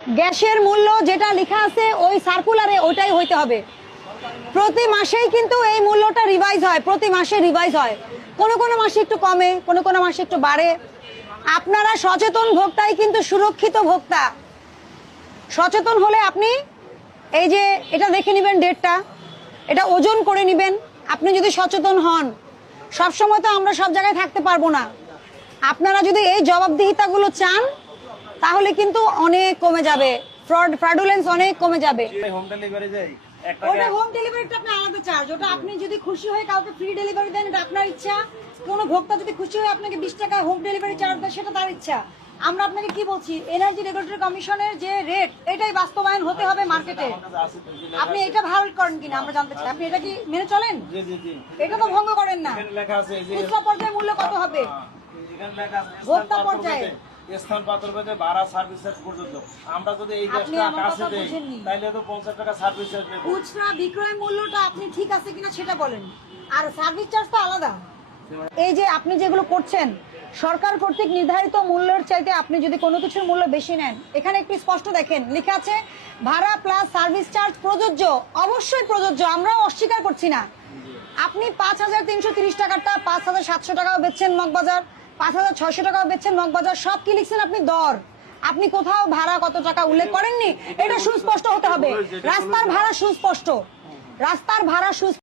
গ্যাসের মূল্য যেটা লেখা আছে ওই সার্কুলারে ওইটাই হইতে হবে। প্রতি মাসেই কিন্তু এই মূল্যটা রিভাইজ হয়, প্রতি মাসে রিভাইজ হয়। কোনো কোনো মাসে একটু কমে, কোনো কোনো মাসে একটু বাড়ে। আপনারা সচেতন ভোক্তাই কিন্তু সুরক্ষিত ভোক্তা। সচেতন হলে আপনি এই যে এটা দেখে নেবেন, ডেটটা এটা ওজন করে নেবেন। আপনি যদি সচেতন হন, সবসময় তো আমরা সব জায়গায় থাকতে পারবো না। আপনারা যদি এই জবাবদিহিতাগুলো চান তাহলে কিন্তু অনেক কমে যাবে, ফ্রডুলেন্স অনেক কমে যাবে। হোম ডেলিভারি দেই, ওটা হোম ডেলিভারিটা আপনি আলাদা চার্জ। ওটা আপনি যদি খুশি হয়ে কাউকে ফ্রি ডেলিভারি দেন, এটা আপনার ইচ্ছা। কোনো ভোক্তা যদি খুশি হয়ে আপনাকে 20 টাকা হোম ডেলিভারি চার্জ দেয়, সেটা তার ইচ্ছা। আমরা আপনাকে কি বলছি, এনার্জি রেগুলেটরি কমিশনের যে রেট, এটাই বাস্তবায়ন হতে হবে মার্কেটে। আপনি এটা ভালো করেন কিনা আমরা জানতে চাই। আপনি এটা কি মেনে চলেন? জি জি জি, এটা তো ভঙ্গ করেন না। এখানে লেখা আছে যে খুচরা পর্যায়ে মূল্য কত হবে, এখানে লেখা আছে ভোক্তা পর্যায়ে স্থান পাত্র ভেদে ভাড়া সার্ভিস চার্জ পর্যন্ত। আমরা যদি এই আপনি গ্যাসটা আমার কাছে কথা দেই বুঝেননি। তাহলে তো 50 টাকা সার্ভিস চার্জ নেব। খুচরা বিক্রয় মূল্যটা আপনি ঠিক আছে কিনা সেটা বলেন, আর সার্ভিস চার্জ তো আলাদা। এই যে আপনি যেগুলো করছেন, সরকার কর্তৃক নির্ধারিত মূল্যের চাইতে আপনি যদি কোনো কিছুর মূল্য বেশি নেন, এখানে একটু স্পষ্ট দেখেন লেখা আছে ভাড়া প্লাস সার্ভিস চার্জ প্রযোজ্য। অবশ্যই প্রযোজ্য, আমরাও অস্বীকার করছি না। আপনি 5330 টাকাটা 5700 টাকাও বেচছেন মগবাজার, 5600 টাকাও বেচছেন মগবাজার। সব কি লিখছেন আপনি? দর। আপনি কোথাও ভাড়া কত টাকা উল্লেখ করেননি। এটা সুস্পষ্ট হতে হবে। রাস্তার ভাড়া সুস্পষ্ট, রাস্তার ভাড়া সুস্পষ্ট।